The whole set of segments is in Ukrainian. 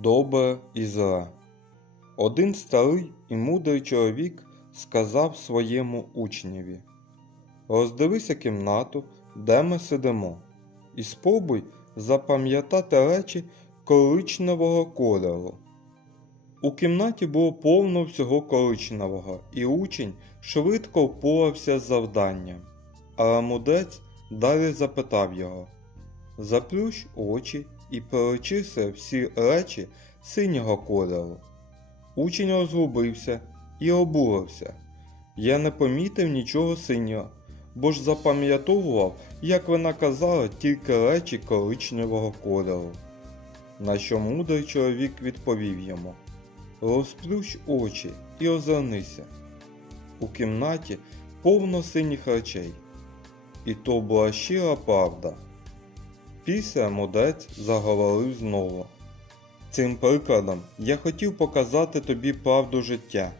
добре і зле. Один старий і мудрий чоловік сказав своєму учневі: Роздивися кімнату, де ми сидимо, і спробуй запам'ятати речі коричневого кольору. У кімнаті було повно всього коричневого, і учень швидко впорався з завданням. Але мудрець далі запитав його Заплющ очі і перечисли всі речі синього кольору. Учень розгубився і обурився. Я не помітив нічого синього, бо ж запам'ятовував, як ви наказали, тільки речі коричневого кольору. На що мудрий чоловік відповів йому Розплющ очі і озирнися. У кімнаті повно синіх речей. І то була щира правда. Після мудрець заговорив знову. Цим прикладом я хотів показати тобі правду життя.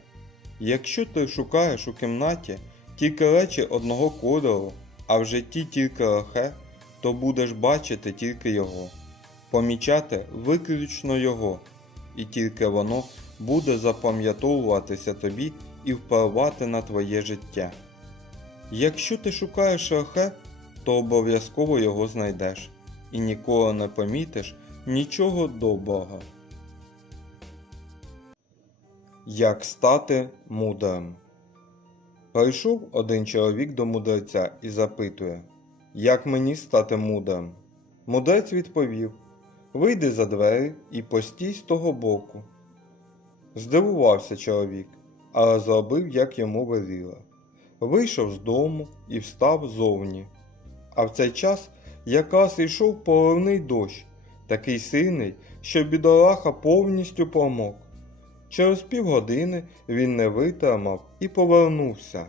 Якщо ти шукаєш у кімнаті тільки речі одного кольору, а в житті тільки лихе, то будеш бачити тільки його, помічати виключно його, і тільки воно буде запам'ятовуватися тобі і впливати на твоє життя. Якщо ти шукаєш лихе, то обов'язково його знайдеш і ніколи не помітиш нічого доброго. Як стати мудрим? Прийшов один чоловік до мудреця і запитує, як мені стати мудрим? Мудрець відповів Вийди за двері і постій з того боку. Здивувався чоловік, але зробив, як йому веліли. Вийшов з дому і встав зовні. А в цей час якраз йшов поливний дощ, такий сильний, що бідолаха повністю промок. Через півгодини він не витримав і повернувся.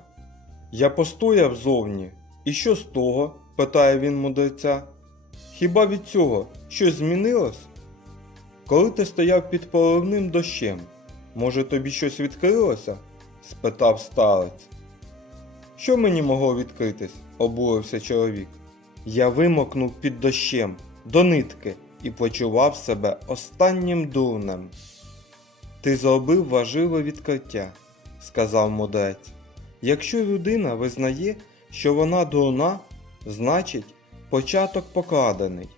Я постояв зовні. І що з того? питає він мудреця. Хіба від цього щось змінилось? Коли ти стояв під поливним дощем, може тобі щось відкрилося? спитав старець. Що мені могло відкритись? обурився чоловік. Я вимокнув під дощем до нитки і почував себе останнім дурнем. Ти зробив важливе відкриття, сказав мудрець. Якщо людина визнає, що вона дурна, значить початок покладений.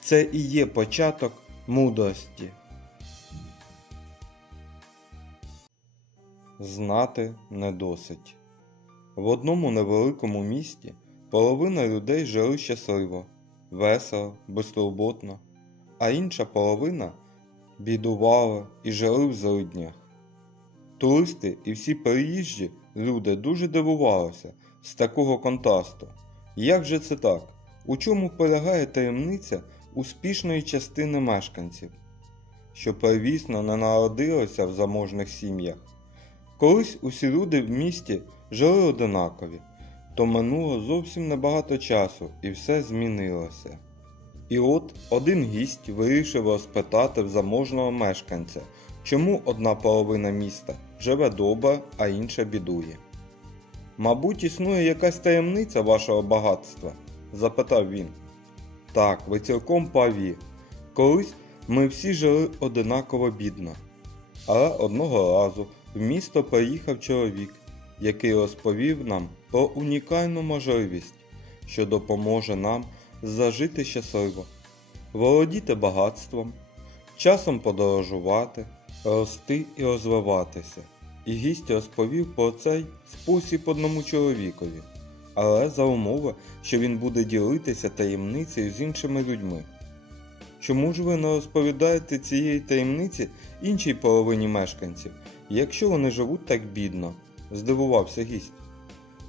Це і є початок мудрості. Знати не досить. В одному невеликому місті половина людей жили щасливо, весело, безтурботно, а інша половина бідувала і жили в злиднях. Туристи і всі приїжджі люди дуже дивувалися з такого контрасту. Як же це так? У чому полягає таємниця успішної частини мешканців, що первісно не народилися в заможних сім'ях? Колись усі люди в місті жили одинакові, то минуло зовсім небагато часу і все змінилося. І от один гість вирішив розпитати в заможного мешканця, чому одна половина міста живе добре, а інша бідує. Мабуть, існує якась таємниця вашого багатства? запитав він. Так, ви цілком праві. Колись ми всі жили одинаково бідно. Але одного разу в місто приїхав чоловік, який розповів нам про унікальну можливість, що допоможе нам зажити щасливо, володіти багатством, часом подорожувати, рости і розвиватися. І гість розповів про цей спосіб одному чоловікові, але за умови, що він буде ділитися таємницею з іншими людьми. Чому ж ви не розповідаєте цієї таємниці іншій половині мешканців, якщо вони живуть так бідно? Здивувався гість.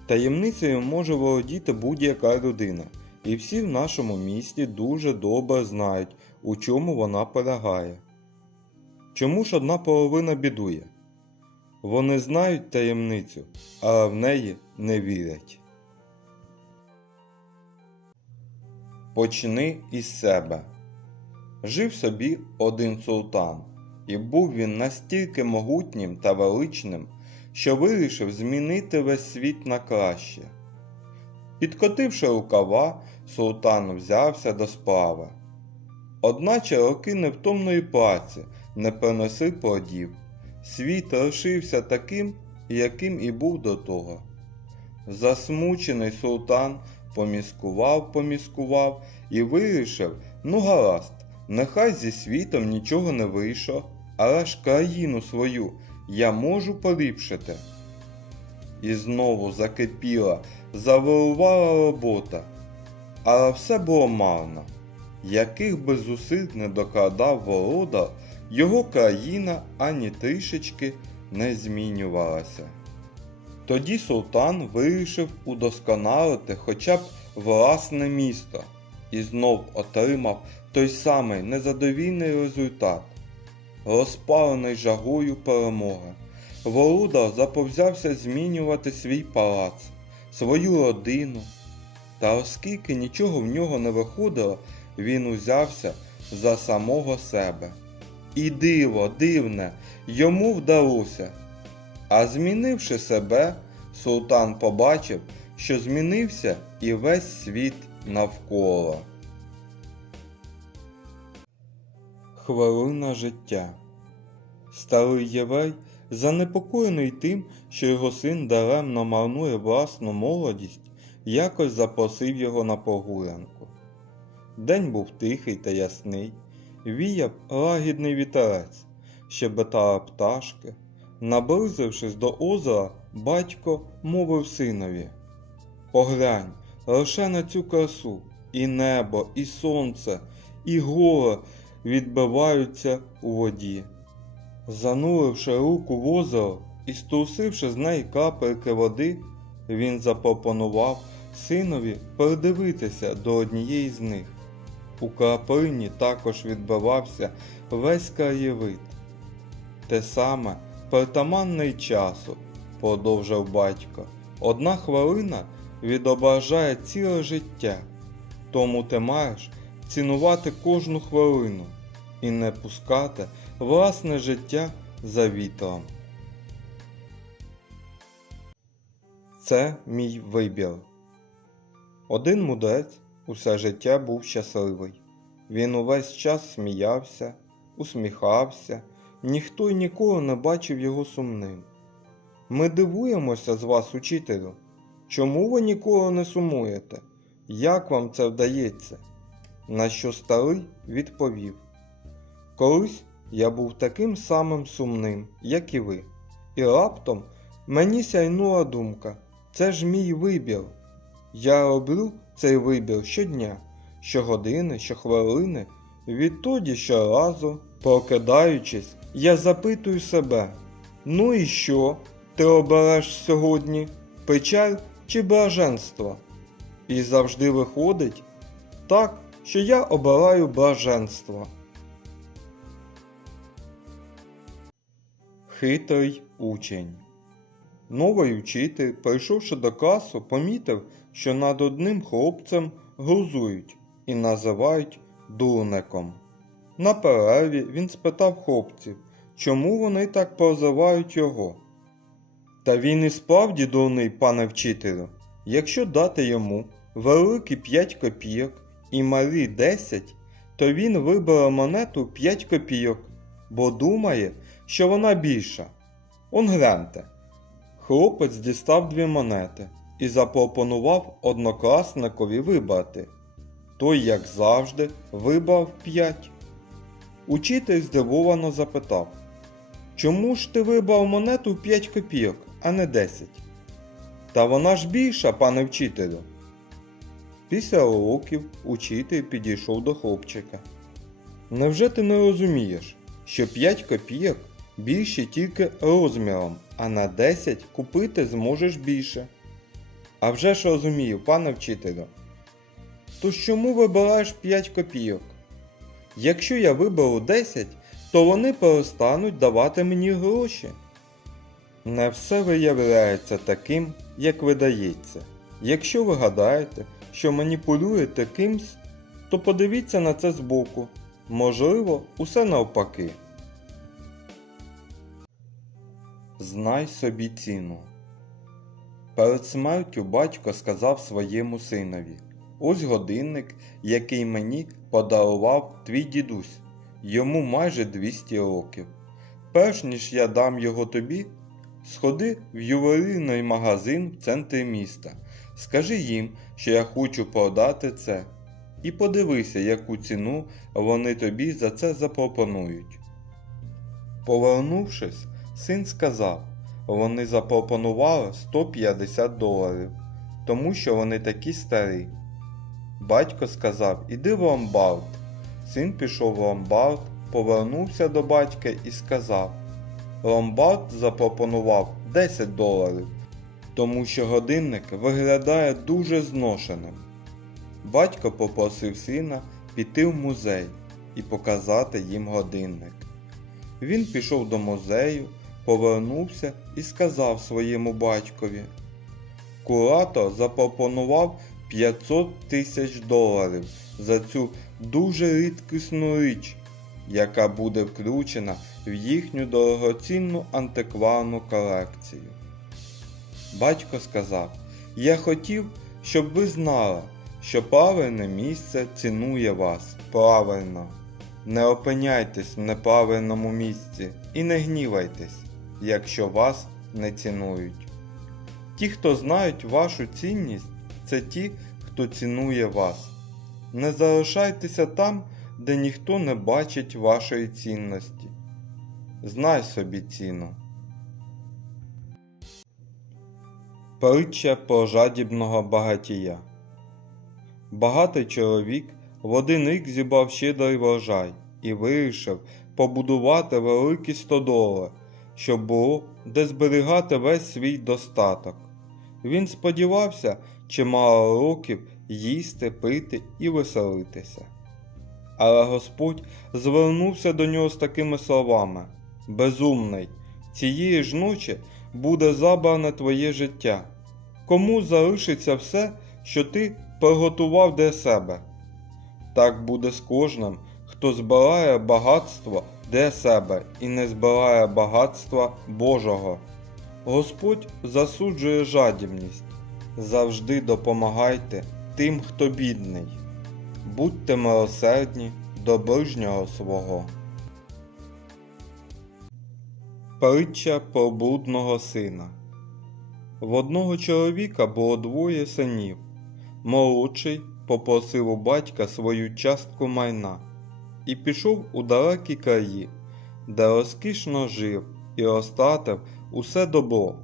Таємницею може володіти будь-яка людина, і всі в нашому місті дуже добре знають, у чому вона полягає. Чому ж одна половина бідує? Вони знають таємницю, але в неї не вірять. Почни із себе. Жив собі один султан, і був він настільки могутнім та величним, що вирішив змінити весь світ на краще. Підкотивши рукава, султан взявся до справи. Одначе роки невтомної праці не принесли плодів. Світ лишився таким, яким і був до того. Засмучений султан поміскував, поміскував і вирішив, ну гаразд, нехай зі світом нічого не вийшло, але ж країну свою я можу поліпшити. І знову закипіла, завирувала робота. Але все було марно. Яких би зусиль не докладав володар, його країна ані трішечки не змінювалася. Тоді султан вирішив удосконалити хоча б власне місто і знов отримав той самий незадовільний результат. Розпалений жагою перемоги, Володар заповзявся змінювати свій палац, свою родину. Та оскільки нічого в нього не виходило, він узявся за самого себе. І диво, дивне, йому вдалося. А змінивши себе, султан побачив, що змінився і весь світ навколо. Хвилина життя. Старий єврей, занепокоєний тим, що його син даремно марнує власну молодість, якось запросив його на прогулянку. День був тихий та ясний, віяв лагідний вітерець, щебетали пташки. Наблизившись до озера, батько мовив синові Поглянь лише на цю красу, і небо, і сонце, і гори відбиваються у воді. Зануривши руку в озеро і струсивши з неї капельки води, він запропонував синові передивитися до однієї з них. У краплині також відбивався весь краєвид. Те саме притаманне й часу, продовжив батько. Одна хвилина відображає ціле життя, тому ти маєш цінувати кожну хвилину і не пускати власне життя за вітром. Це мій вибір. Один мудрець усе життя був щасливий. Він увесь час сміявся, усміхався, ніхто й ніколи не бачив його сумним. Ми дивуємося з вас, учителю. Чому ви ніколи не сумуєте? Як вам це вдається? На що старий відповів: Колись я був таким самим сумним, як і ви, і раптом мені сяйнула думка це ж мій вибір. Я роблю цей вибір щодня, щогодини, щохвилини, відтоді щоразу, прокидаючись, я запитую себе: ну і що ти обереш сьогодні? Печаль чи блаженство? І завжди виходить так, що я обираю блаженство. Хитрий учень. Новий учитель, прийшовши до класу, помітив, що над одним хлопцем глузують і називають дурником. На перерві він спитав хлопців, чому вони так прозивають його. Та він і справді дурний, пане вчителю. Якщо дати йому великі 5 копійок і малі 10, то він вибере монету 5 копійок, бо думає, що вона більша. Он гляньте. Хлопець дістав дві монети і запропонував однокласникові вибрати. Той, як завжди, вибрав 5. Учитель здивовано запитав Чому ж ти вибрав монету 5 копійок, а не 10? Та вона ж більша, пане вчителю. Після уроків учитель підійшов до хлопчика. Невже ти не розумієш, що 5 копійок більші тільки розміром, а на 10 купити зможеш більше? А вже ж розумію, пане вчителю. То чому вибираєш 5 копійок? Якщо я виберу 10, то вони перестануть давати мені гроші. Не все виявляється таким, як видається. Якщо ви гадаєте, що маніпулюєте кимсь, то подивіться на це збоку. Можливо, усе навпаки. Знай собі ціну. Перед смертю батько сказав своєму синові: Ось годинник, який мені подарував твій дідусь. йому майже 200 років. Перш ніж я дам його тобі, сходи в ювелірний магазин в центрі міста. Скажи їм, що я хочу продати це, і подивися, яку ціну вони тобі за це запропонують. Повернувшись, син сказав, вони запропонували 150 доларів, тому що вони такі старі. Батько сказав, іди в ломбард. Син пішов в ломбард, повернувся до батька і сказав, ломбард запропонував 10 доларів, тому що годинник виглядає дуже зношеним. Батько попросив сина піти в музей і показати їм годинник. Він пішов до музею, повернувся і сказав своєму батькові. Куратор запропонував 500 тисяч доларів за цю дуже рідкісну річ, яка буде включена в їхню дорогоцінну антикварну колекцію. Батько сказав: Я хотів, щоб ви знали, що правильне місце цінує вас правильно. Не опиняйтесь в неправильному місці і не гнівайтесь, якщо вас не цінують. Ті, хто знають вашу цінність, це ті, хто цінує вас. Не залишайтеся там, де ніхто не бачить вашої цінності. Знай собі ціну. Притча про жадібного багатія. Багатий чоловік в один рік зібрав щедрий врожай і вирішив побудувати великі стодоли, щоб було де зберігати весь свій достаток. Він сподівався чимало років їсти, пити і веселитися. Але Господь звернувся до нього з такими словами: Безумний, цієї ж ночі буде забране твоє життя. Кому залишиться все, що ти приготував для себе? Так буде з кожним, хто збирає багатство для себе і не збирає багатства Божого. Господь засуджує жадібність. Завжди допомагайте тим, хто бідний. Будьте милосердні до ближнього свого. Притча про блудного сина. В одного чоловіка було двоє синів. Молодший попросив у батька свою частку майна і пішов у далекі краї, де розкішно жив і розтратив усе добро.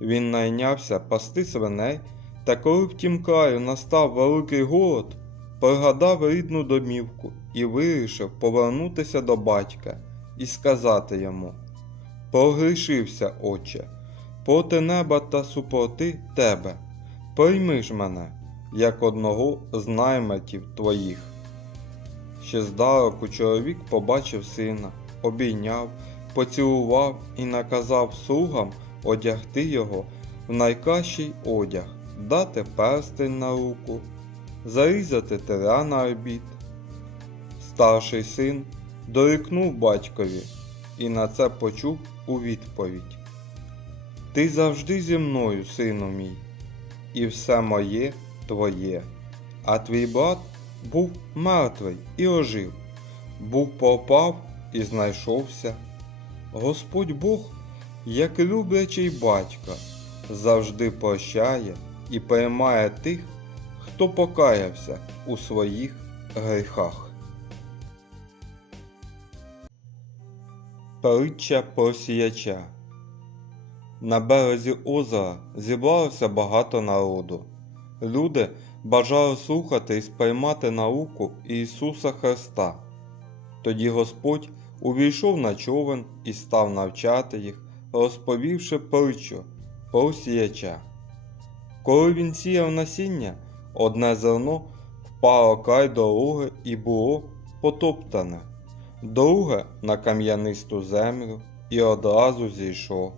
Він найнявся пасти свиней, та коли в тім краю настав великий голод, пригадав рідну домівку і вирішив повернутися до батька і сказати йому Погрішився, отче, проти неба та супроти тебе. Прийми ж мене, як одного з наймитів твоїх. Ще здалеку чоловік побачив сина, обійняв, поцілував і наказав слугам одягти його в найкращий одяг, дати перстень на руку, зарізати теля на обід. Старший син дорікнув батькові і на це почув у відповідь. Ти завжди зі мною, сину мій, і все моє твоє, а твій брат був мертвий і ожив, був пропав і знайшовся. Господь Бог, як люблячий батько, завжди прощає і приймає тих, хто покаявся у своїх гріхах. Притча про сіяча На березі озера зібралося багато народу. Люди бажали слухати і сприймати науку Ісуса Христа. Тоді Господь увійшов на човен і став навчати їх, розповівши притчу про сіяча. Коли він сіяв насіння, одне зерно впало край дороги і було потоптане, друге на кам'янисту землю і одразу зійшло,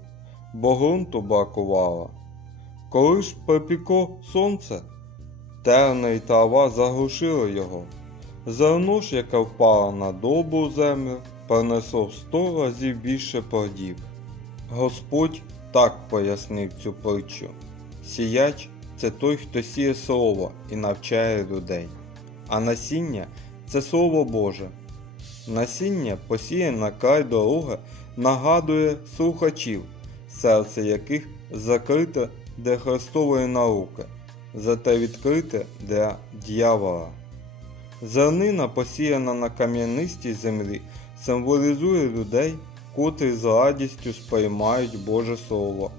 бо ґрунту бракувало. Коли ж припікло сонце, терни й трава заглушили його. Зерно ж, яке впало на добру землю, принесло в сто разів більше плодів. Господь так пояснив цю притчу. Сіяч це той, хто сіє слово і навчає людей, а насіння це Слово Боже. Насіння, посіяне на край дороги, нагадує слухачів, серце яких закрите для Христової науки, зате відкрите для дьявола. Зернина, посіяна на кам'янистій землі, символізує людей, котрі з радістю сприймають Боже Слово,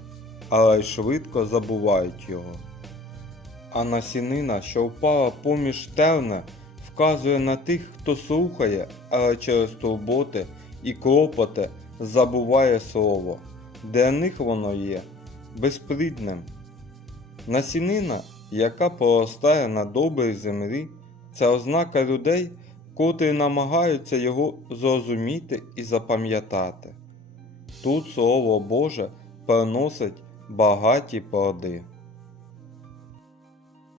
але й швидко забувають його. А насінина, що впала поміж терна, вказує на тих, хто слухає, але через турботи і клопоти забуває слово. Для них воно є безплідним. Насінина, яка поростає на добрій землі, це ознака людей, котрі намагаються його зрозуміти і запам'ятати. Тут Слово Боже приносить багаті плоди.